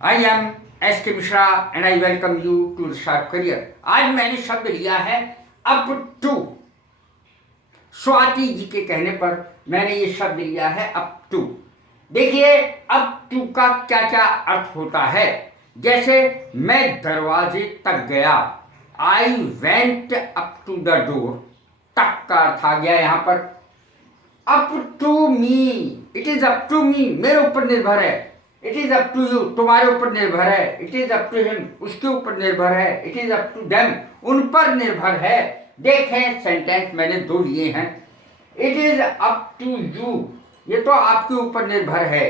I am S.K. Mishra and I welcome you to the Sharp Career। आज मैंने शब्द लिया है अप टू। स्वाति जी के कहने पर मैंने ये शब्द लिया है अप टू। देखिए अप टू का क्या क्या अर्थ होता है। जैसे मैं दरवाजे तक गया, I went up to the door, तक का अर्थ आ गया यहाँ पर। Up to me, it is up to me, मेरे ऊपर निर्भर है। It is up to you, तुम्हारे ऊपर निर्भर है। It is up to him, उसके ऊपर निर्भर है। It is up to them, उन पर निर्भर है। देखें सेंटेंस मैंने दो लिए हैं। It is up to you, ये तो आपके ऊपर निर्भर है।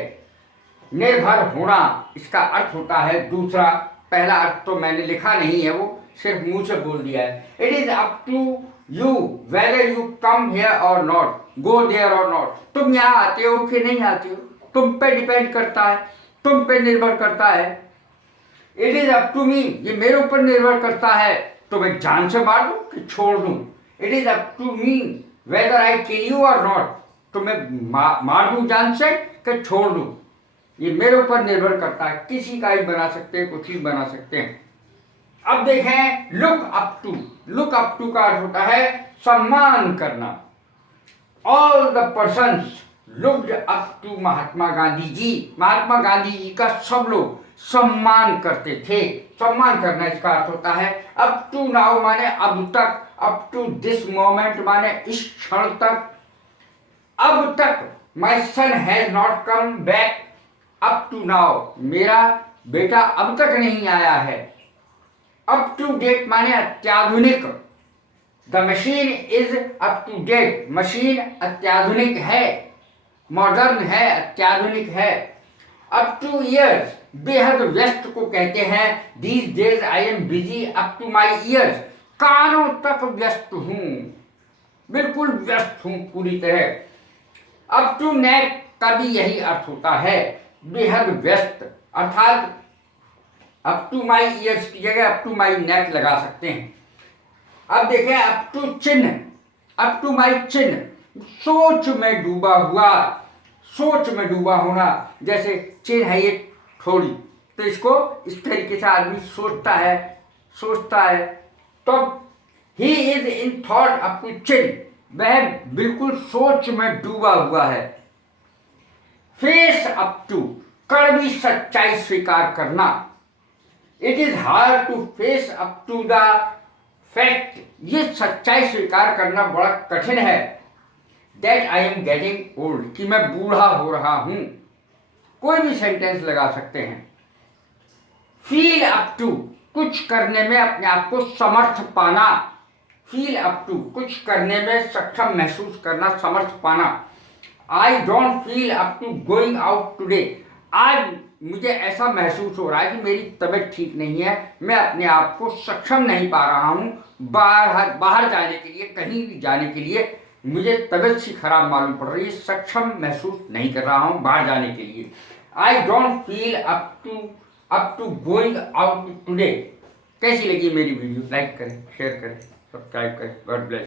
निर्भर होना इसका अर्थ होता है दूसरा। पहला अर्थ तो मैंने लिखा नहीं है, वो सिर्फ मुंह से बोल दिया है। It is up to you whether you come here और नॉट, गो देयर और नॉट। तुम यहाँ आते हो कि नहीं आते हो, तुम पे डिपेंड करता है, तुम पे निर्भर करता है। It is up to me, ये मेरे ऊपर निर्भर करता है, तो मैं जान से मार दूं कि छोड़ दूं। It is up to me whether I kill you और नॉट, तो मैं मार दूं जान से कि छोड़ दूं। ये मेरे ऊपर निर्भर करता है। किसी का ही बना सकते हैं, कुछ भी बना सकते हैं। अब देखें look up to. Look up to का अर्थ होता है सम्मान करना। All the persons looked up to Mahatma Gandhi ji. Mahatma Gandhi ji का सब लोग सम्मान करते थे। सम्मान करना इसका अर्थ होता है। अप टू नाउ माने अब तक, अप टू दिस मोमेंट माने इस क्षण तक। अब तक my son has not come back up to now, मेरा बेटा अब तक नहीं आया है। अप टू डेट माने अत्याधुनिक। The machine is up to date, machine अत्याधुनिक है, मॉडर्न है, अत्याधुनिक है। अप टू ईयर्स बेहद व्यस्त को कहते हैं। These days I am busy up to my ears, कानों तक व्यस्त हूं, बिल्कुल व्यस्त हूं पूरी तरह। अप टू नेक का भी यही अर्थ होता है, बेहद व्यस्त। अर्थात अप टू माई ईयर्स की जगह अप टू माई नेक लगा सकते हैं। अब देखें अप टू चिन्ह, अप टू माई चिन्ह, सोच में डूबा हुआ, सोच में डूबा होना। जैसे चिन्ह है ये थोड़ी, तो इसको इस तरीके से आदमी सोचता है। तो he is in thought up to चिन्ह, वह बिल्कुल सोच में डूबा हुआ है। फेस अप टू, कड़वी सच्चाई स्वीकार करना। It is hard to face up to the fact, ये सच्चाई स्वीकार करना बड़ा कठिन है। That I am getting old, कि मैं बूढ़ा हो रहा हूं। कोई भी सेंटेंस लगा सकते हैं। फील अप टू, कुछ करने में अपने आप को समर्थ पाना। फील अप टू, कुछ करने में सक्षम महसूस करना, समर्थ पाना। I don't feel up to going out today, आज मुझे ऐसा महसूस हो रहा है कि मेरी तबीयत ठीक नहीं है, मैं अपने आप को सक्षम नहीं पा रहा हूँ बाहर जाने के लिए, कहीं भी जाने के लिए मुझे तबीयत सी खराब मालूम पड़ रही है, सक्षम महसूस नहीं कर रहा हूँ बाहर जाने के लिए। I don't feel up to going out today. कैसी लगी मेरी वीडियो? लाइक करें, शेयर करें, सब्सक्राइब करें। God bless.